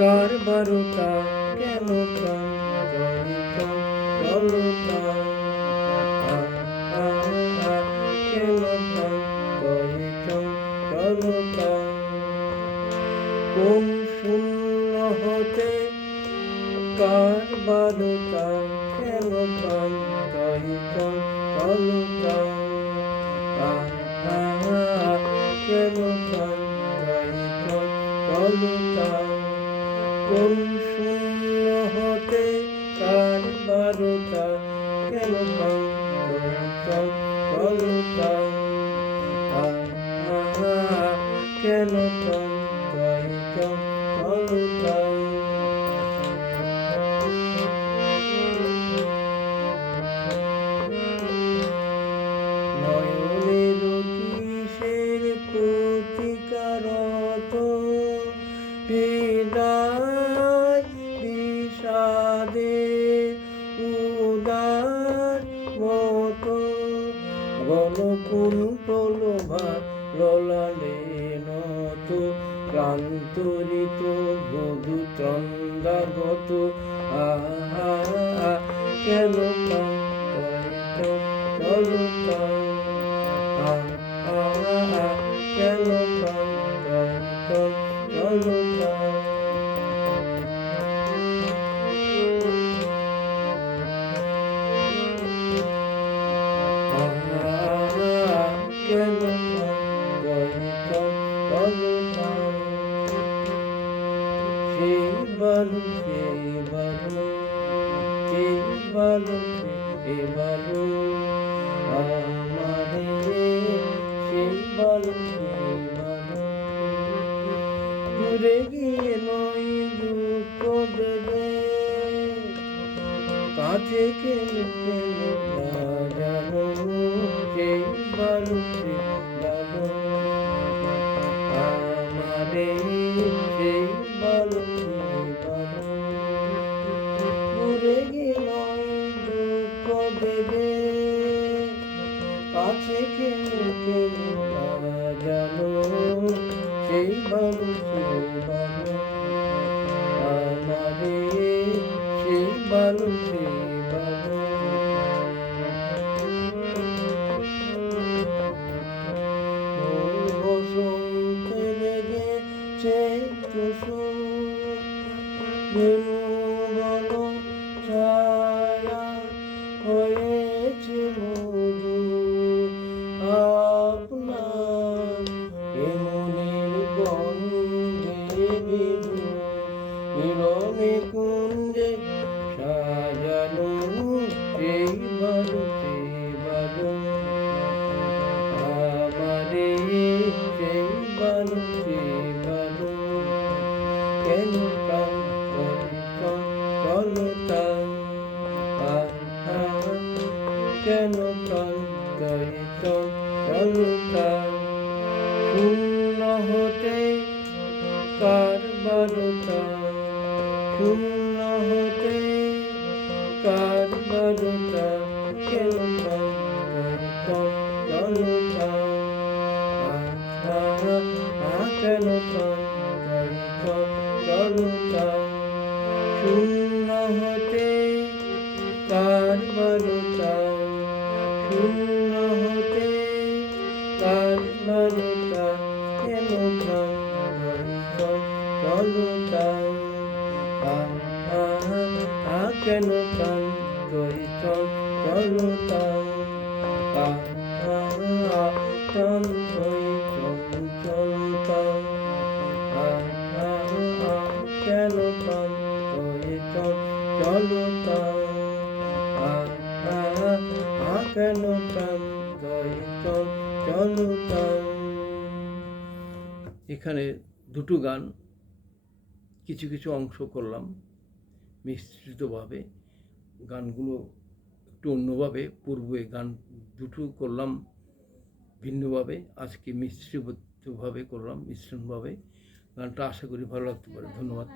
কার বারোটা কেন প্রাণ জড়িত জলতা কেন প্রাণ জড়িত জলতা কোন শূন্য হতে কার বারোটা কেন প্রাণ জড়িত জলতা কেন প্রাণ জড়িত জলতা কোন শূন্য হতে কার বারোটা কেন প্রাণ জড়িত জলতা কেন প্রাণ জড়িত জলতা নয়নের কিসের প্রতিকারত বিদায় বিষাদে উদার মতো গণকুন্তল ললালে নত ক্লান্তরিত বধূ চন্দাগত কেন জলতা কেন জলতা কেন জড়িত জলতা সেই বালু আমারে সেই বালু দূরে গিয়ে নয় দুঃখ দেবে কাছে কেন জানো সেই বালু আমারে সেই বালু দূরে গিয়ে নয় দুঃখ দেবে কাছে কেন জানো সেই বালু আমারে সেই বালু বসন্তে লেগেছে বল ছায়া হয়েছে মধু আপনার এমনের গন্ধে বিধু মিলনে কুঞ্জে সাজানো সেই বালু আমারে সেই বালু কেন প্রাণ জলতা কেন প্রাণ জড়িত জলতা শূন্য হতে কার বারোটা শূন্য হতে কার বারোটা কেন প্রাণ জড়িত জলতা কেন প্রাণ জড়িত জলতা শূন্য হতে কার বারোটা শূন্য হতে কার বারোটা কেন প্রাণ জড়িত জলতা কেন প্রাণ জড়িত জলতা প্রাণ জড়িত জলতা কেন প্রাণ জড়িত জলতা কেন প্রাণ জড়িত জলতা। এখানে দুটো গান কিছু কিছু অংশ করলাম মিশ্রিতভাবে, গানগুলো একটু অন্যভাবে, পূর্বে গান দুটো করলাম ভিন্নভাবে, আজকে মিশ্রিতভাবে করলাম, মিশ্রণভাবে। গানটা আশা করি ভালো লাগতে পারে। ধন্যবাদ।